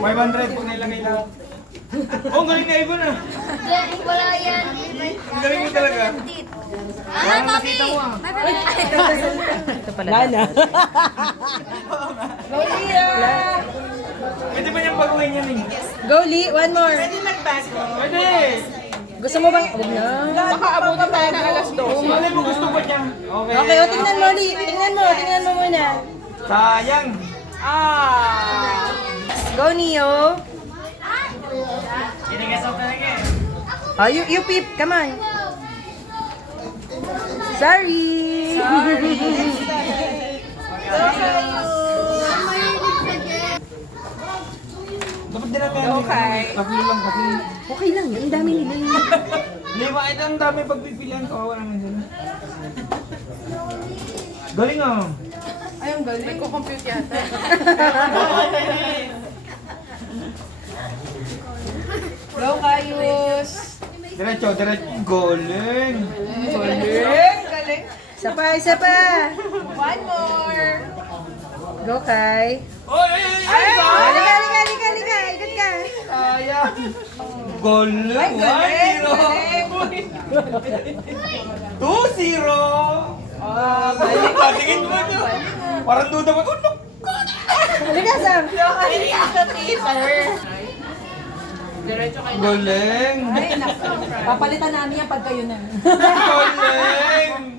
500 pag nailagay lang. Oh, galing na Ibon ah. Wala yan. Ang galing mo talaga. Ah, mami! Ito pala. Lana. Pwede ba niyang pag-uwi niya rin? Go, Lee. One more. Pwede! Gusto mo bang? Huwag na. Baka abutin tayo ng alas 12. Kung malay mo gusto ko niya. Okay. Okay, o tingnan mo, Lee. Tingnan mo muna. Sayang. Go, Neo. Kinigasok talaga eh. Oh, you peep. Come on. Sorry. Dapat din natin. Okay. Tatlo lang kasi. Okay lang yan. Ang dami nila yun. Lima, ito ang dami pagpipilian. Kawawa naman sila. Galing ah. Ay, ang galing ko compute yata. Go, Kayus! Diretso. Galing. Galing! Isa pa. One more! Go, Kai. Oy! Halika. Ikot ka. Sayang. Galing. 1-0. 2-0. Galing! Patingin mo nyo. Parang duda mo. Halika, Sam. Galing. Ay, naku. Papalitan namin yan pag kayo na. Galing.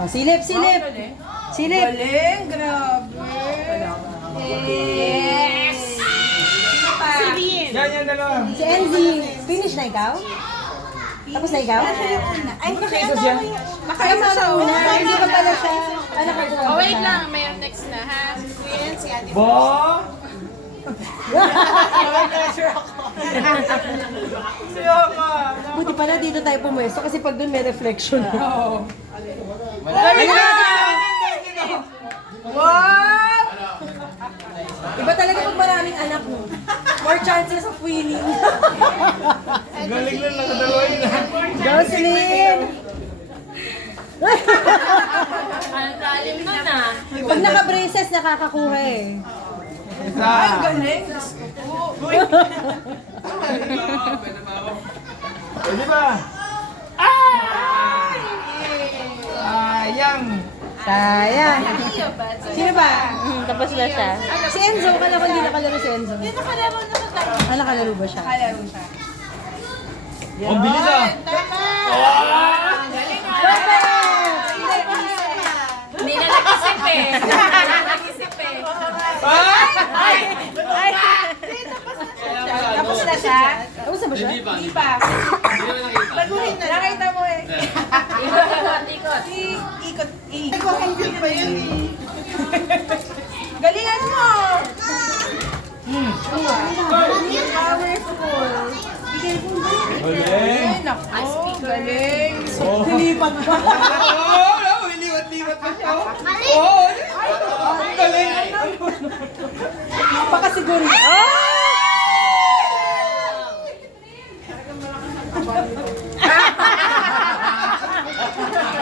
Oh, silip. Galing! Grabe! Yes! Yan dalawa. Si Enzi, finish na ikaw? Tapos na ikaw? Ay, Jesus yan. Nakayama na una. Hindi pa pala siya. Ano ka ito? Oh, wait lang. Mayroon next na, ha? Kuya yan, si Ate. Bo! Buti pala dito tayo pumwesto kasi pag doon may reflection. Wow! Iba talaga pag maraming anak mo. More chances of winning. Galing lang, nakadalawa yun ah. Jocelyn! Ang talim na na. Pag naka-braces, nakakakuha eh. Isa. Galing! Pwede ba? Sayang. Sayang. Sino ba? Tapos na siya. Si Enzo. Kala ko hindi nakalaro si Enzo. Nakalaro na sa tayo. Ah, nakalaro ba siya? Kalaro siya. Ang bilis ah. Hindi na nag-isip eh. Hindi na nag-isip eh. Tapos na siya? Tapos na ba siya? Hindi pa. Baguhin na. Nakita mo eh. Ikot. Ikot. Compute pa yun eh. Galingan mo! Powerful. Galing. Ay, naku. Galing. Nilipat pa. Oo, liwat-liwat pa siya. Oo. Ang galing. Napakasiguro. Oh!